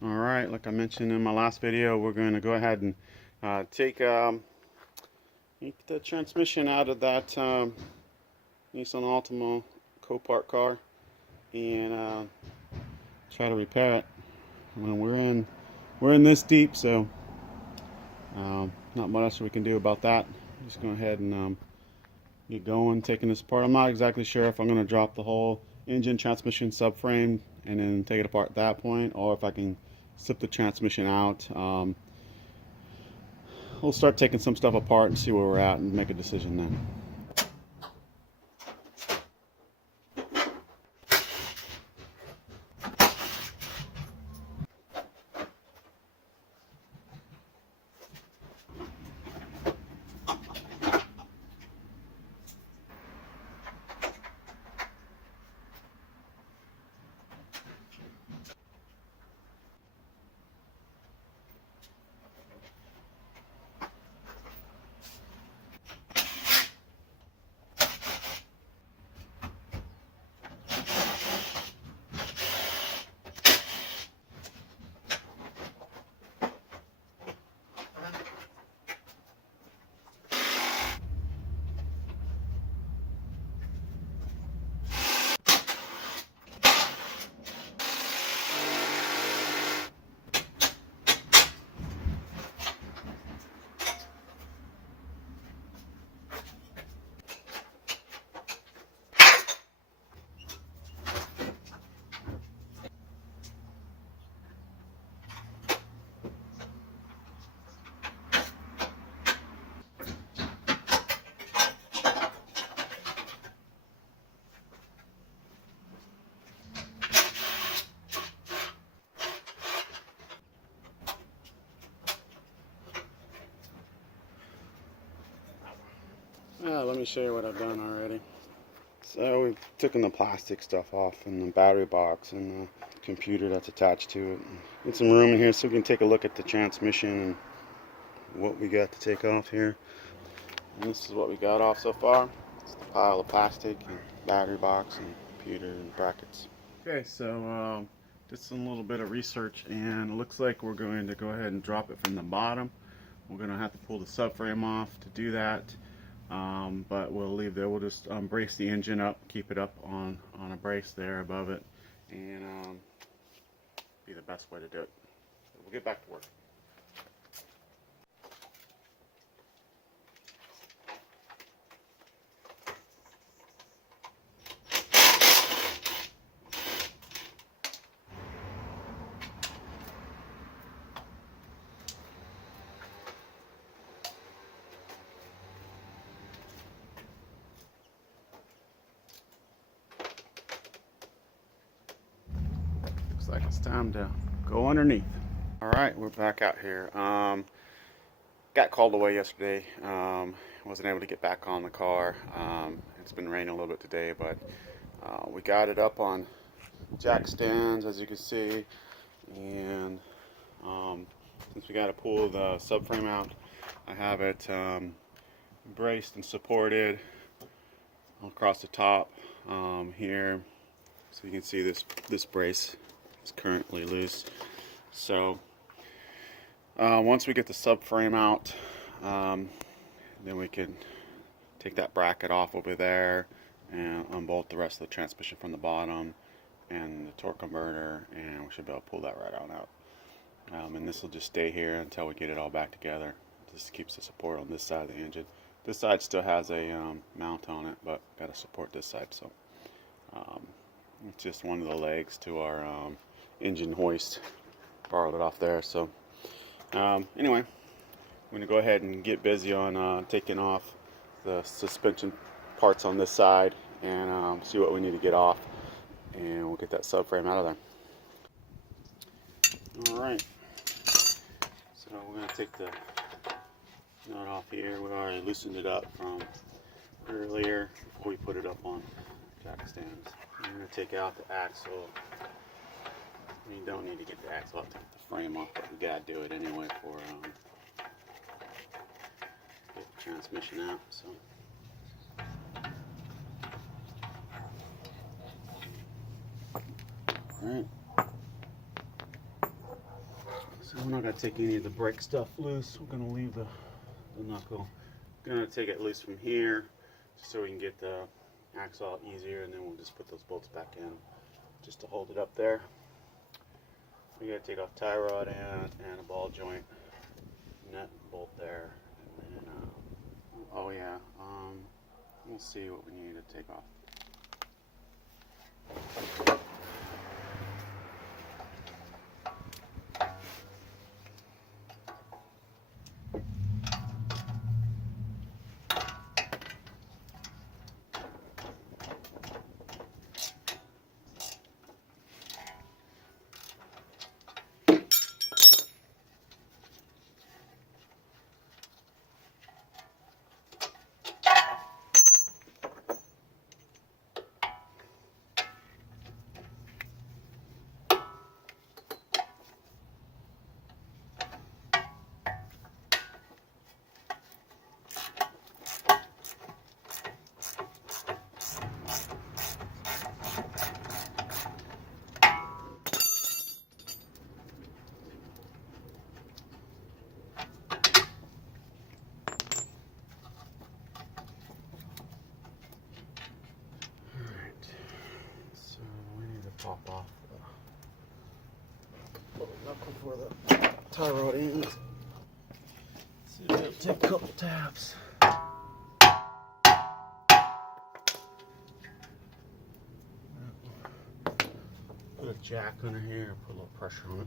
Alright, like I mentioned in my last video, we're going to go ahead and take the transmission out of that Nissan Altima Copart car and try to repair it. When we're in this deep, so not much else we can do about that. Just go ahead and get going, taking this apart. I'm not exactly sure if I'm going to drop the whole engine, transmission, subframe, and then take it apart at that point, or if I can slip the transmission out. We'll start taking some stuff apart and see where we're at and make a decision then. Let me show you what I've done already. So we've taken the plastic stuff off and the battery box and the computer that's attached to it. Get some room in here so we can take a look at the transmission and what we got to take off here. And this is what we got off so far. It's the pile of plastic and battery box and computer and brackets. Okay, so did some little bit of research and it looks like we're going to go ahead and drop it from the bottom. We're going to have to pull the subframe off to do that. But we'll leave there. We'll just brace the engine up, keep it up on a brace there above it, and be the best way to do it. So we'll get back to work. Looks like it's time to go underneath. Alright, we're back out here. Got called away yesterday. Wasn't able to get back on the car. It's been raining a little bit today, but we got it up on jack stands, as you can see, and since we got to pull the subframe out, I have it braced and supported across the top here, so you can see this brace is currently loose. So once we get the subframe out, then we can take that bracket off over there and unbolt the rest of the transmission from the bottom and the torque converter, and we should be able to pull that right on out. And this will just stay here until we get it all back together. This keeps the support on this side of the engine. This side still has a mount on it, but got to support this side. So it's just one of the legs to our engine hoist. Borrowed it off there. So anyway, I'm going to go ahead and get busy on taking off the suspension parts on this side and see what we need to get off, and we'll get that subframe out of there. Alright, so we're going to take the nut off here. We already loosened it up from earlier before we put it up on jack stands. We're going to take out the axle. You don't need to get the axle out to get the frame off, but we got to do it anyway for get the transmission out. So alright. So we're not going to take any of the brake stuff loose. We're going to leave the knuckle. We're going to take it loose from here just so we can get the axle out easier, and then we'll just put those bolts back in just to hold it up there. We got to take off tie rod and a ball joint, nut and bolt there, and then oh yeah, we'll see what we need to take off. Pop off the little knuckle for the tie rod ends. So we'll take a couple taps. Put a jack under here and put a little pressure on it.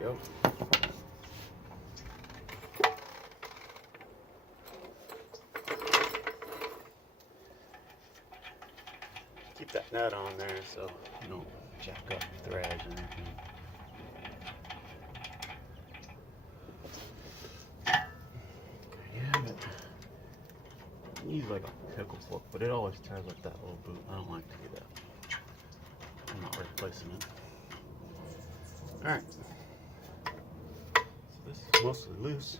Go. Keep that nut on there so you don't jack up threads or anything. There you have it. Use like a pickle fork, but it always tears up that little boot. I don't like to do that. I'm not replacing it. Alright. This is mostly loose.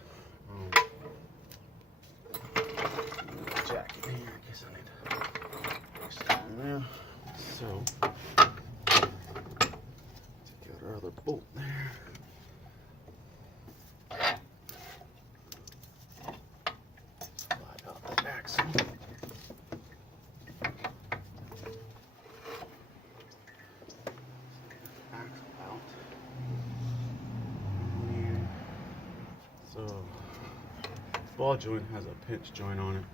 Jack in here. I guess I need to push that in there. So, take out our other bolt there. Slide out the axle. Ball joint has a pinch joint on it,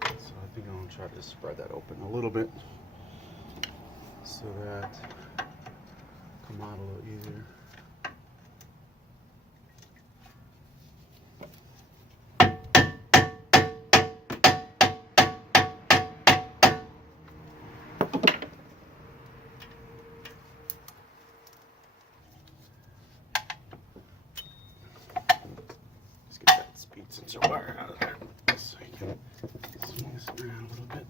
so I think I'm going to try to spread that open a little bit so that come out a little easier. Since your wire out of there, so you can swing this around a little bit.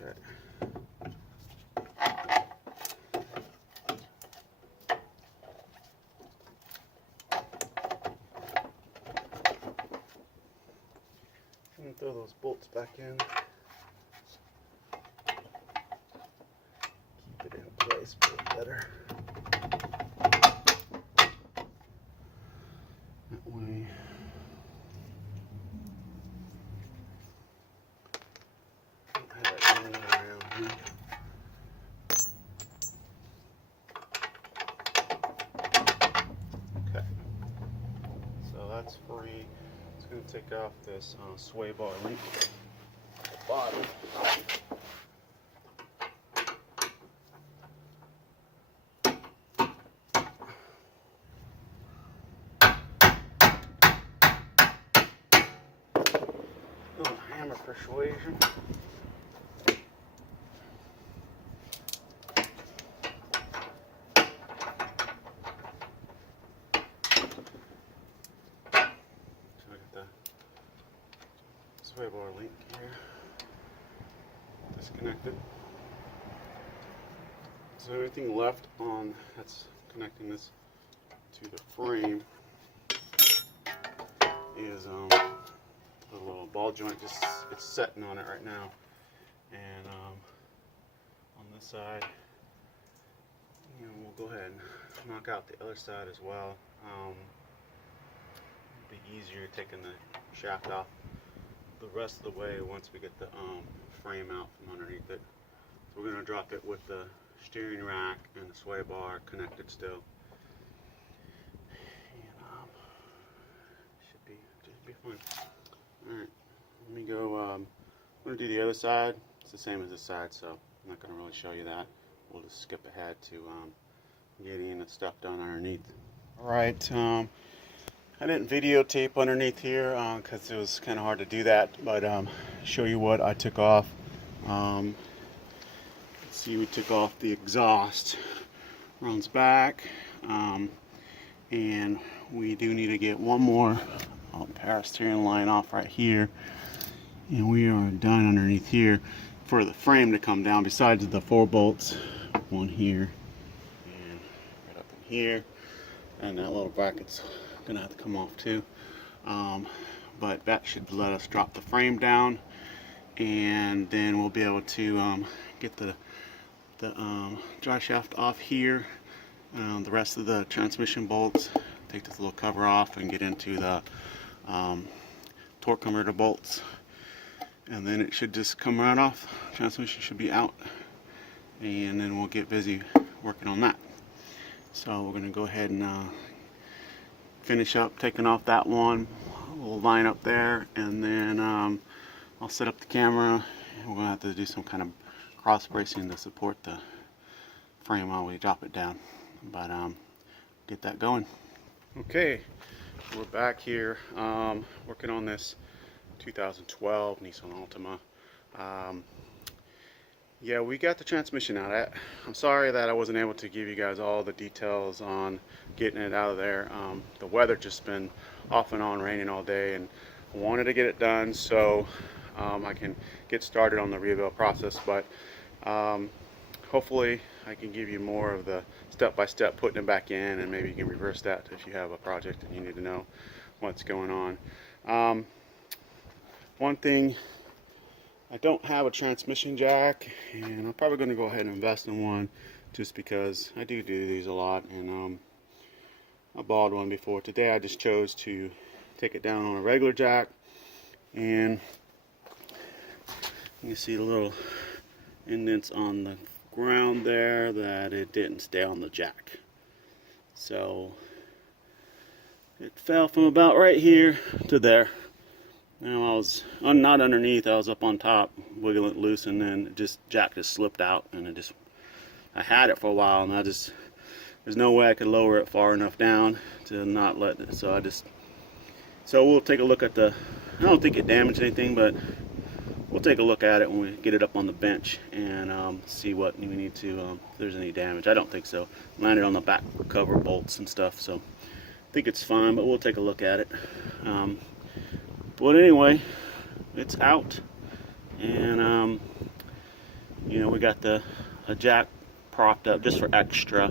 Okay. And throw those bolts back in. Place a bit better. That way. Have it running around here. Okay. So that's free. It's going to take off this sway bar link at the bottom. Persuasion. sway bar link here. Disconnected. So everything left on that's connecting this to the frame is a little ball joint. Just it's setting on it right now, and on this side, we'll go ahead and knock out the other side as well. It'll be easier taking the shaft off the rest of the way once we get the frame out from underneath it. So we're going to drop it with the steering rack and the sway bar connected still. And should be fun. Alright, let me go. I'm going to do the other side. It's the same as this side, so I'm not going to really show you that. We'll just skip ahead to getting the stuff done underneath. Alright, I didn't videotape underneath here because it was kind of hard to do that, but show you what I took off. Let's see, we took off the exhaust, runs back, and we do need to get one more power steering line off right here, and we are done underneath here for the frame to come down. Besides the 4 bolts, one here and right up in here, and that little bracket's gonna have to come off too, but that should let us drop the frame down, and then we'll be able to get the drive shaft off here, the rest of the transmission bolts, take this little cover off and get into the torque converter bolts, and then it should just come right off. Transmission should be out, and then we'll get busy working on that. So we're gonna go ahead and finish up taking off that one. We'll line up there, and then I'll set up the camera, and we're gonna have to do some kind of cross bracing to support the frame while we drop it down, but get that going. Okay, we're back here working on this 2012 Nissan Altima. Yeah, we got the transmission out. I'm sorry that I wasn't able to give you guys all the details on getting it out of there. The weather just been off and on, raining all day, and I wanted to get it done so I can get started on the rebuild process, but hopefully I can give you more of the step-by-step putting it back in, and maybe you can reverse that if you have a project and you need to know what's going on. One thing, I don't have a transmission jack, and I'm probably going to go ahead and invest in one just because I do these a lot, and I bought one before. Today I just chose to take it down on a regular jack, and you can see the little indents on the ground there that it didn't stay on the jack. So it fell from about right here to there. Now I was not underneath, I was up on top, wiggling it loose, and then jack just slipped out, and I had it for a while, and there's no way I could lower it far enough down to not let it, so we'll take a look at I don't think it damaged anything, but we'll take a look at it when we get it up on the bench and see what we need to, if there's any damage. I don't think so. Landed on the back cover bolts and stuff, so I think it's fine, but we'll take a look at it. But anyway, it's out, and we got a jack propped up just for extra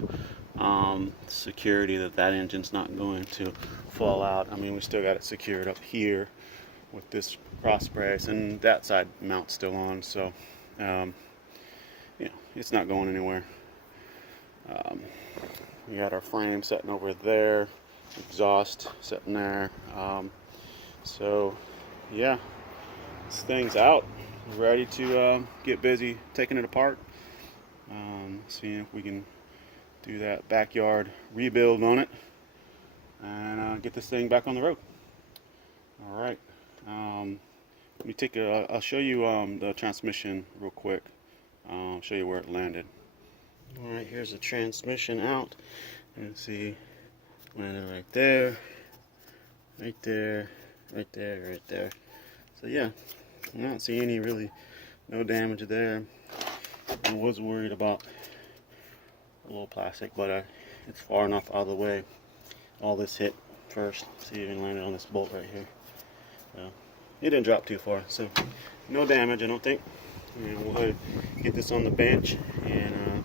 security that engine's not going to fall out. I mean, we still got it secured up here with this cross brace, and that side mount's still on, so it's not going anywhere. We got our frame sitting over there, exhaust sitting there. So yeah, this thing's out, ready to get busy taking it apart, seeing if we can do that backyard rebuild on it, and get this thing back on the road. All right, let me I'll show you the transmission real quick. I'll show you where it landed. All right, here's the transmission out. You can see landed right there, right there, right there, right there. So yeah, I don't see no damage there. I was worried about a little plastic, but it's far enough out of the way. All this hit first. See, it even landed on this bolt right here. So it didn't drop too far, so no damage, I don't think. And we'll go ahead and get this on the bench and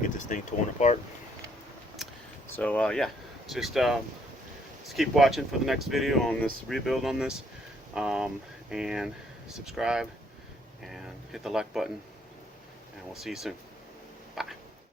get this thing torn apart. So yeah, just keep watching for the next video on this rebuild on this, and subscribe and hit the like button, and we'll see you soon.